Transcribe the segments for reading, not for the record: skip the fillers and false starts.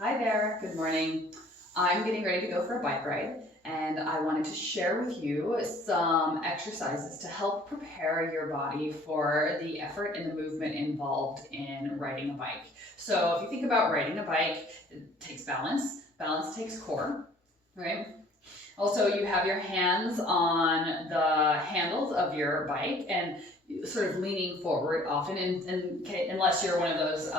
Hi there, good morning. I'm getting ready to go for a bike ride and I wanted to share with you some exercises to help prepare your body for the effort and the movement involved in riding a bike. So if you think about riding a bike, it takes balance. Balance takes core, right? Also, you have your hands on the handles of your bike and sort of leaning forward often, unless you're one of those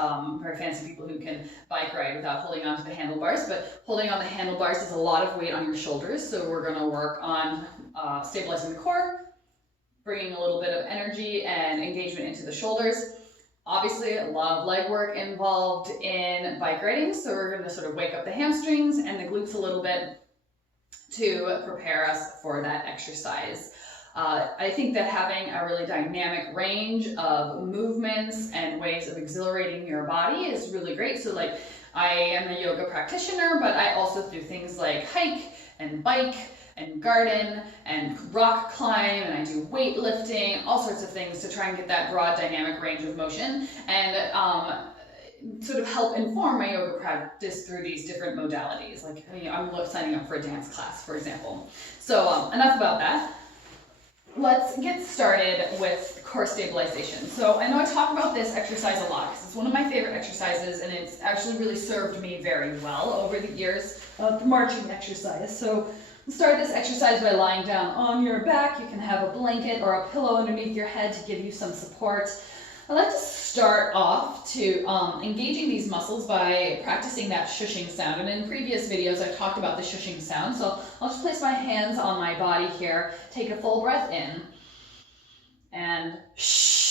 very fancy people who can bike ride without holding onto the handlebars. But holding on the handlebars is a lot of weight on your shoulders, so we're going to work on stabilizing the core, bringing a little bit of energy and engagement into the shoulders. Obviously, a lot of leg work involved in bike riding, so we're going to sort of wake up the hamstrings and the glutes a little bit to prepare us for that exercise. I think that having a really dynamic range of movements and ways of exhilarating your body is really great. So like, I am a yoga practitioner, but I also do things like hike and bike and garden and rock climb, and I do weightlifting, all sorts of things to try and get that broad dynamic range of motion and sort of help inform my yoga practice through these different modalities. Like, I'm signing up for a dance class, for example. So enough about that. Let's get started with core stabilization. So I know I talk about this exercise a lot because it's one of my favorite exercises and it's actually really served me very well over the years of the marching exercise. So start this exercise by lying down on your back. You can have a blanket or a pillow underneath your head to give you some support. I like to start off to engaging these muscles by practicing that shushing sound. And in previous videos, I've talked about the shushing sound. So I'll just place my hands on my body here, take a full breath in, and shh.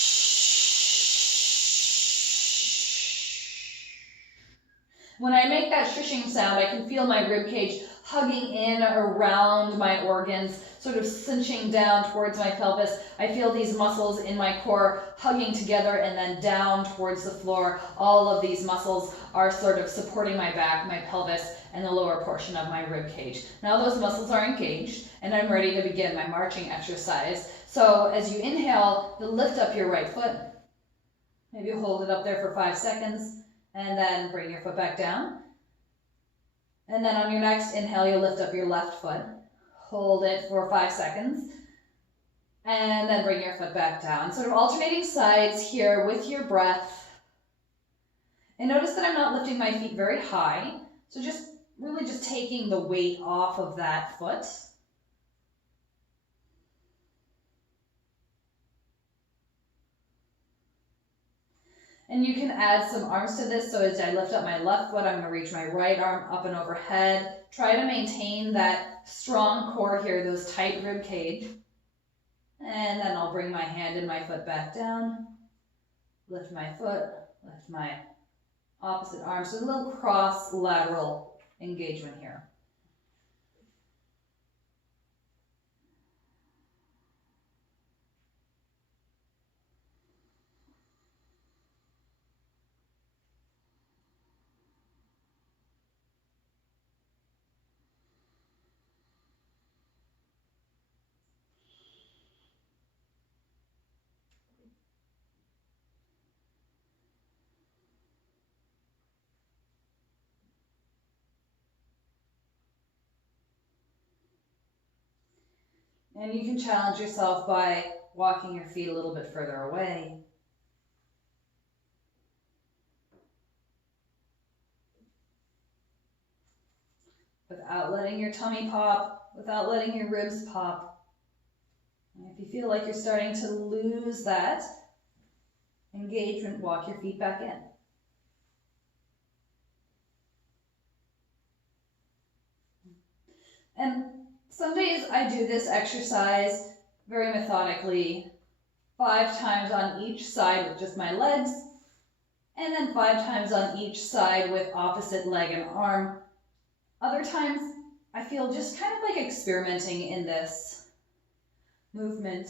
When I make that shushing sound, I can feel my rib cage hugging in around my organs, sort of cinching down towards my pelvis. I feel these muscles in my core hugging together and then down towards the floor. All of these muscles are sort of supporting my back, my pelvis, and the lower portion of my rib cage. Now those muscles are engaged and I'm ready to begin my marching exercise. So as you inhale, you lift up your right foot. Maybe hold it up there for 5 seconds and then bring your foot back down. And then on your next inhale, you'll lift up your left foot. Hold it for 5 seconds. And then bring your foot back down. Sort of alternating sides here with your breath. And notice that I'm not lifting my feet very high. So just really just taking the weight off of that foot. And you can add some arms to this. So as I lift up my left foot, I'm going to reach my right arm up and overhead. Try to maintain that strong core here, those tight rib cage. And then I'll bring my hand and my foot back down. Lift my foot, lift my opposite arm. So a little cross lateral engagement here. And you can challenge yourself by walking your feet a little bit further away. Without letting your tummy pop, without letting your ribs pop. And if you feel like you're starting to lose that engagement, walk your feet back in. And some days I do this exercise very methodically, 5 times on each side with just my legs, and then 5 times on each side with opposite leg and arm. Other times I feel just kind of like experimenting in this movement,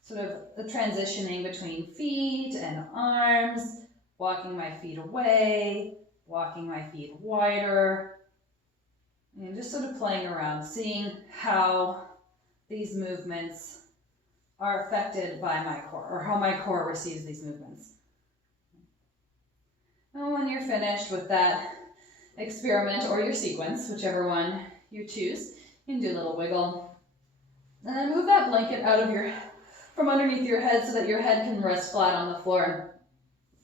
sort of the transitioning between feet and arms, walking my feet away, walking my feet wider, and just sort of playing around, seeing how these movements are affected by my core, or how my core receives these movements. And when you're finished with that experiment or your sequence, whichever one you choose. You can do a little wiggle. And then move that blanket out of from underneath your head so that your head can rest flat on the floor.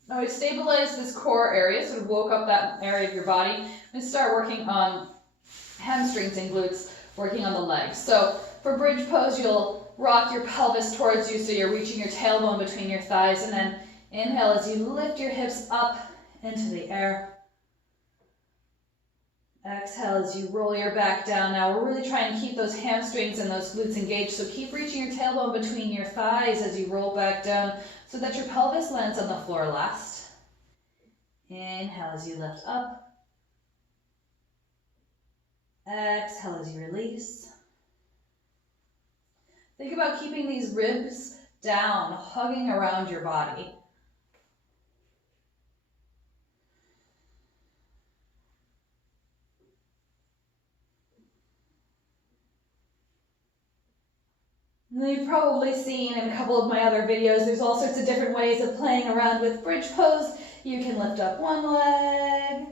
Now we stabilize this core area, sort of woke up that area of your body, and start working on hamstrings and glutes, working on the legs. So for bridge pose, you'll rock your pelvis towards you so you're reaching your tailbone between your thighs, and then inhale as you lift your hips up into the air. Exhale as you roll your back down. Now we're really trying to keep those hamstrings and those glutes engaged, so keep reaching your tailbone between your thighs as you roll back down so that your pelvis lands on the floor last. Inhale as you lift up. Exhale as you release. Think about keeping these ribs down, hugging around your body. And you've probably seen in a couple of my other videos, there's all sorts of different ways of playing around with bridge pose. You can lift up one leg,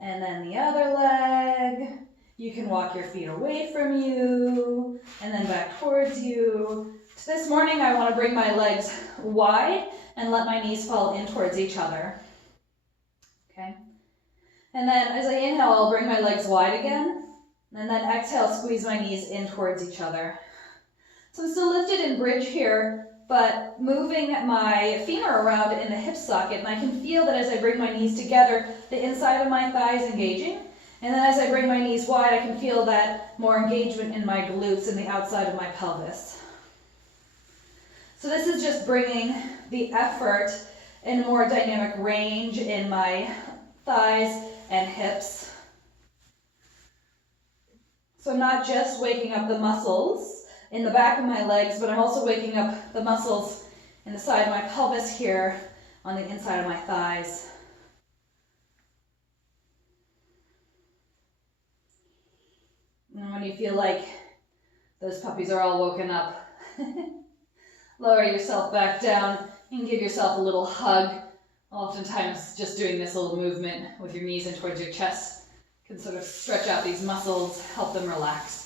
and then the other leg. You can walk your feet away from you, and then back towards you. So this morning, I want to bring my legs wide and let my knees fall in towards each other. Okay? And then as I inhale, I'll bring my legs wide again, and then exhale, squeeze my knees in towards each other. So I'm still lifted in bridge here, but moving my femur around in the hip socket, and I can feel that as I bring my knees together, the inside of my thighs engaging, and then as I bring my knees wide, I can feel that more engagement in my glutes and the outside of my pelvis. So this is just bringing the effort in more dynamic range in my thighs and hips. So I'm not just waking up the muscles in the back of my legs, but I'm also waking up the muscles in the side of my pelvis here on the inside of my thighs. And when you feel like those puppies are all woken up, lower yourself back down and give yourself a little hug. Oftentimes just doing this little movement with your knees in towards your chest can sort of stretch out these muscles, help them relax.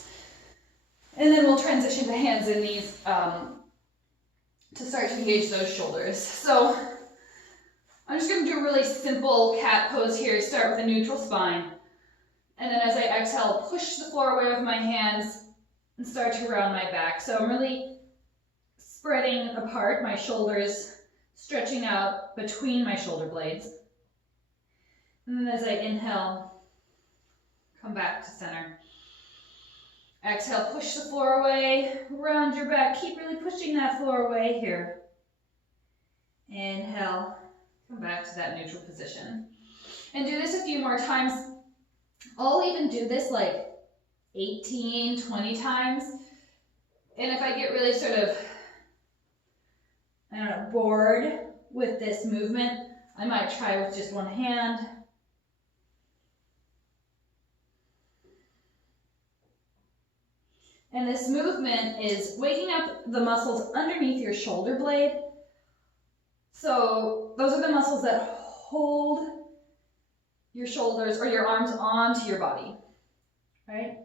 And then we'll transition to hands and knees to start to engage those shoulders. So I'm just going to do a really simple cat pose here. Start with a neutral spine. And then as I exhale, push the floor away with my hands and start to round my back. So I'm really spreading apart my shoulders, stretching out between my shoulder blades. And then as I inhale, come back to center. Exhale, push the floor away, round your back. Keep really pushing that floor away here. Inhale, come back to that neutral position. And do this a few more times. I'll even do this like 18, 20 times. And if I get really sort of, bored with this movement, I might try with just one hand. And this movement is waking up the muscles underneath your shoulder blade. So those are the muscles that hold your shoulders or your arms onto your body, right?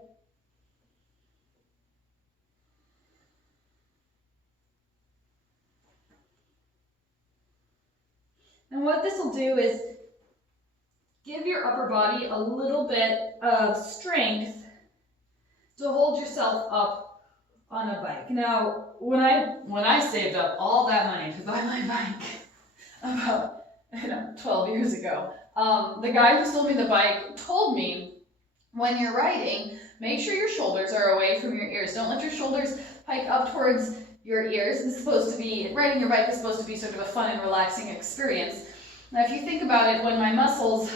And what this will do is give your upper body a little bit of strength to hold yourself up on a bike. Now, when I saved up all that money to buy my bike about 12 years ago, the guy who sold me the bike told me, when you're riding, make sure your shoulders are away from your ears. Don't let your shoulders hike up towards your ears. Riding your bike is supposed to be sort of a fun and relaxing experience. Now, if you think about it, when my muscles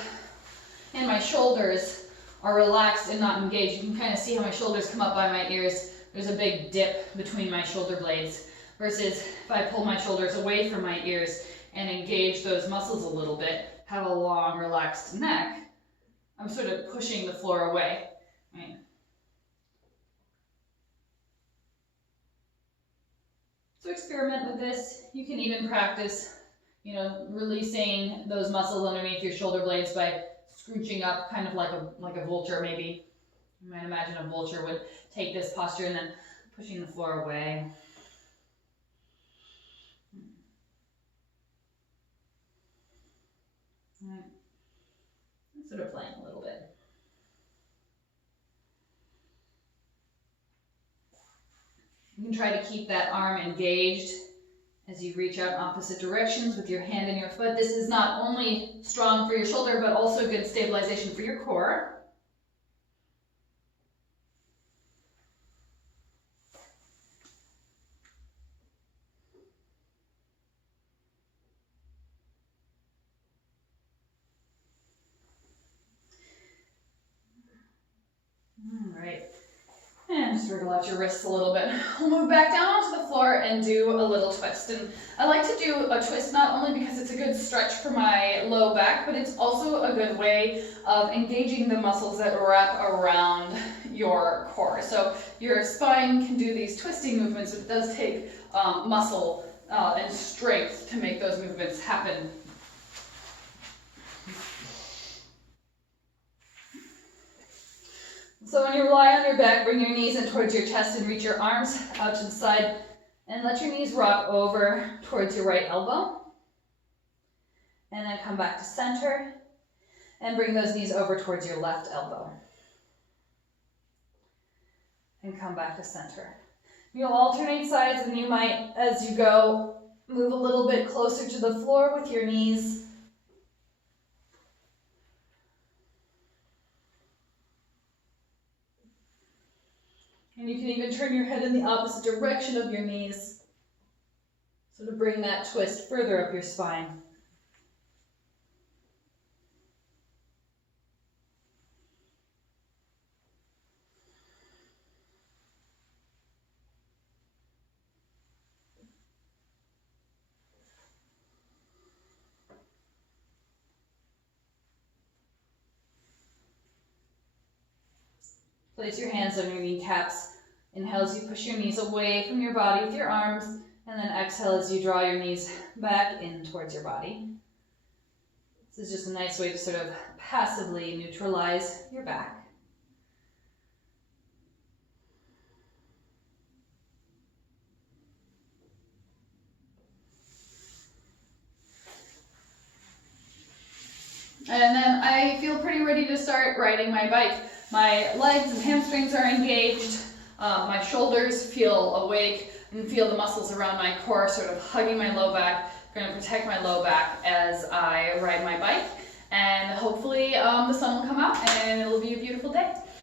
and my shoulders are relaxed and not engaged, you can kind of see how my shoulders come up by my ears. There's a big dip between my shoulder blades, versus if I pull my shoulders away from my ears and engage those muscles a little bit, have a long, relaxed neck, I'm sort of pushing the floor away, right? So experiment with this. You can even practice, releasing those muscles underneath your shoulder blades by scrunching up, kind of like a vulture maybe. You might imagine a vulture would take this posture and then pushing the floor away. Right. Sort of playing a little bit. You can try to keep that arm engaged as you reach out in opposite directions with your hand and your foot. This is not only strong for your shoulder, but also good stabilization for your core. All right. And just wriggle out your wrists a little bit. We'll move back down onto the floor and do a little twist. And I like to do a twist not only because it's a good stretch for my low back, but it's also a good way of engaging the muscles that wrap around your core. So your spine can do these twisting movements, but it does take muscle and strength to make those movements happen. So when you lie on your back, bring your knees in towards your chest and reach your arms out to the side and let your knees rock over towards your right elbow. And then come back to center and bring those knees over towards your left elbow. And come back to center. You'll alternate sides and you might, as you go, move a little bit closer to the floor with your knees. And you can even turn your head in the opposite direction of your knees, so to bring that twist further up your spine. Place your hands on your kneecaps. Inhale as you push your knees away from your body with your arms, and then exhale as you draw your knees back in towards your body. This is just a nice way to sort of passively neutralize your back. And then I feel pretty ready to start riding my bike. My legs and hamstrings are engaged. My shoulders feel awake and feel the muscles around my core sort of hugging my low back. I'm going to protect my low back as I ride my bike. And hopefully the sun will come out and it'll be a beautiful day.